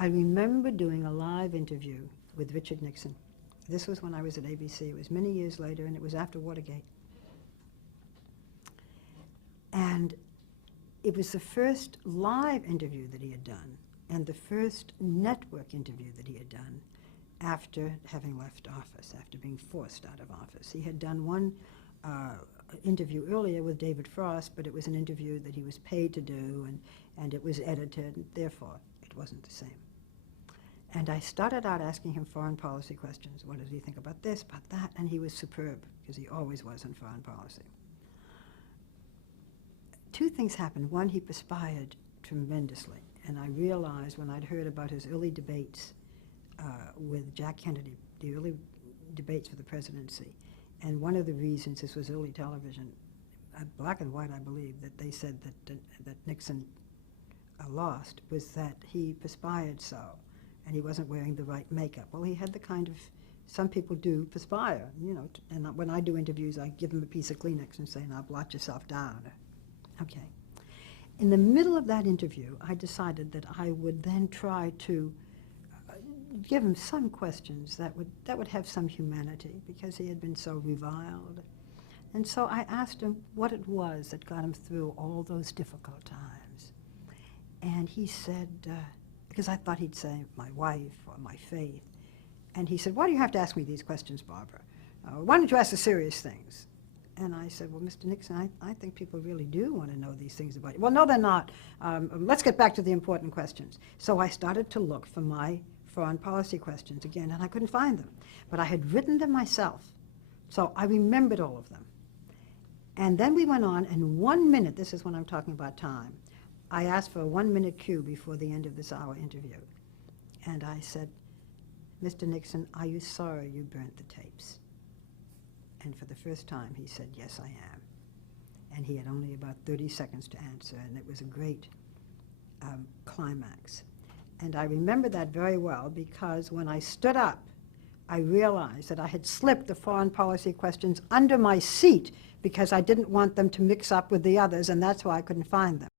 I remember doing a live interview with Richard Nixon. This was when I was at ABC. It was many years later, and it was after Watergate. And it was the first live interview that he had done, and the first network interview that he had done after having left office, after being forced out of office. He had done one interview earlier with David Frost, but it was an interview that he was paid to do, and it was edited, and therefore it wasn't the same. And I started out asking him foreign policy questions. What does he think about this, about that? And he was superb, because he always was in foreign policy. Two things happened. One, he perspired tremendously, and I realized when I'd heard about his early debates with Jack Kennedy, the early debates for the presidency, and one of the reasons, this was early television, black and white I believe, that they said that Nixon lost, was that he perspired so, and he wasn't wearing the right makeup. Well, he had the kind of, some people do perspire, you know, and when I do interviews, I give them a piece of Kleenex and say, now blot yourself down. Okay. In the middle of that interview, I decided that I would then try to give him some questions that would have some humanity, because he had been so reviled. And so I asked him what it was that got him through all those difficult times. And he said, because I thought he'd say my wife or my faith, and he said, why do you have to ask me these questions, Barbara? Why don't you ask the serious things? And I said, well, Mr. Nixon, I think people really do want to know these things about you. Well, no, they're not. Let's get back to the important questions. So I started to look for my foreign policy questions again, and I couldn't find them. But I had written them myself, so I remembered all of them. And then we went on, and 1 minute, this is when I'm talking about time, I asked for a 1-minute cue before the end of this hour interview. And I said, Mr. Nixon, are you sorry you burnt the tapes? And for the first time, he said, yes, I am. And he had only about 30 seconds to answer, and it was a great climax. And I remember that very well, because when I stood up, I realized that I had slipped the foreign policy questions under my seat because I didn't want them to mix up with the others, and that's why I couldn't find them.